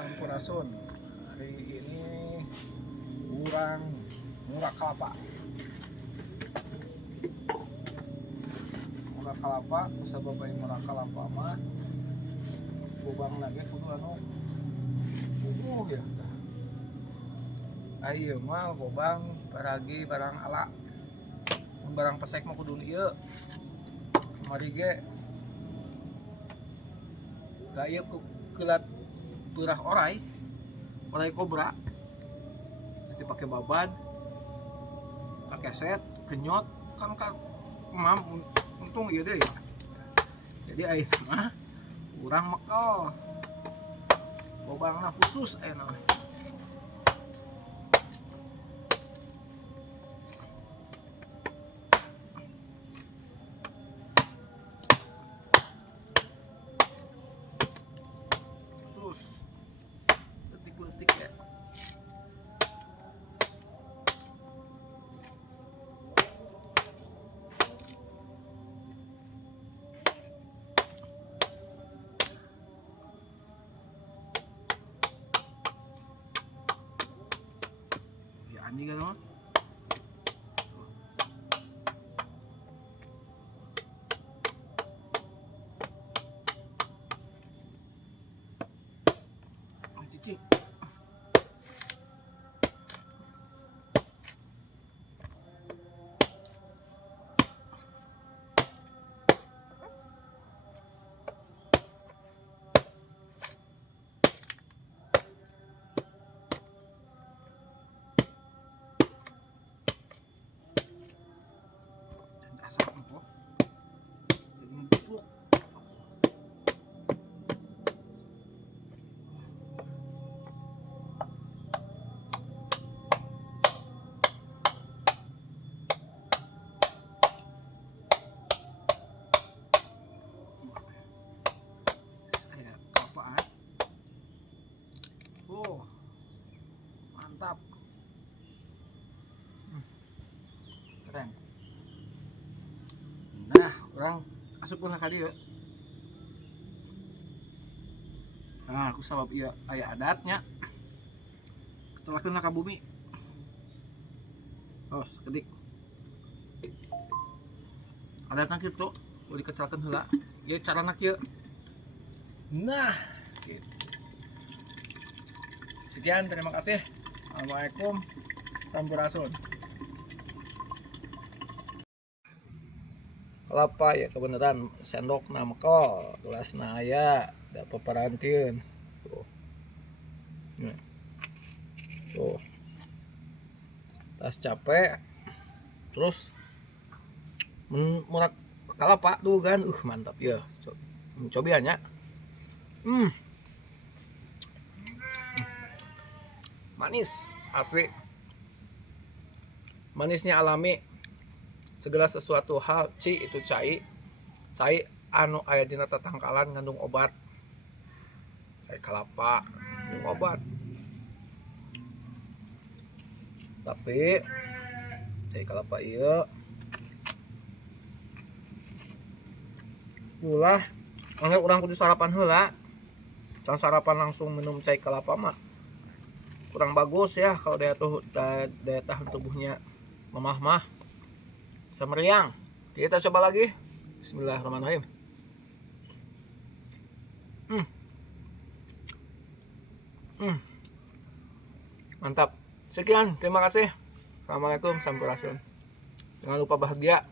Sampurasun. Hari ini kurang murah kelapa. Murah kelapa, sabab murah kelapa mah gobang lagi kudu anu ya. Ayo mah gobang baragi barang ala. Mun barang pesek mah kudu ieu. Mari ge gaya kelat turah orai kobra jadi pakai baban pakai set kenyot kan untung iya deh ya, jadi air mah kurang mekel gobangna khusus enak. Khusus detik-detik ya. Ya anjing kan mah. Cici. Asap kok. Jadi ngempuk. Saya kelapaan. Mantap. Keren. Nah, orang asupkeun ka dieu. Nah, aku sabab ieu aya adatnya. Kecelakeun ka bumi. Oh, sekedik. Adatna kitu, udah dikecelakeun heula. Ieu carana kieu. Nah, gitu. Sekian, terima kasih. Assalamualaikum. Sampurasun. Kelapa ya kebenaran sendok na mekel, gelas na aya, da peperantieun. Tuh. Tuh. Tas capek. Terus murak kelapa tuh kan. Mantap ya. Cobian ya. Manis asli. Manisnya alami. Segala sesuatu hal itu cai anu aya dina tatangkalan ngandung obat. Cai kelapa ngandung obat. Tapi cai kelapa ieu ulah anggar urang kudu sarapan heula. Can sarapan langsung minum cai kelapa mah kurang bagus ya kalau daya tahan tubuhnya lemah bisa meriang. Kita coba lagi. Bismillahirrahmanirrahim. Mantap. Sekian, terima kasih. Assalamualaikum, sampurasun. Jangan lupa bahagia.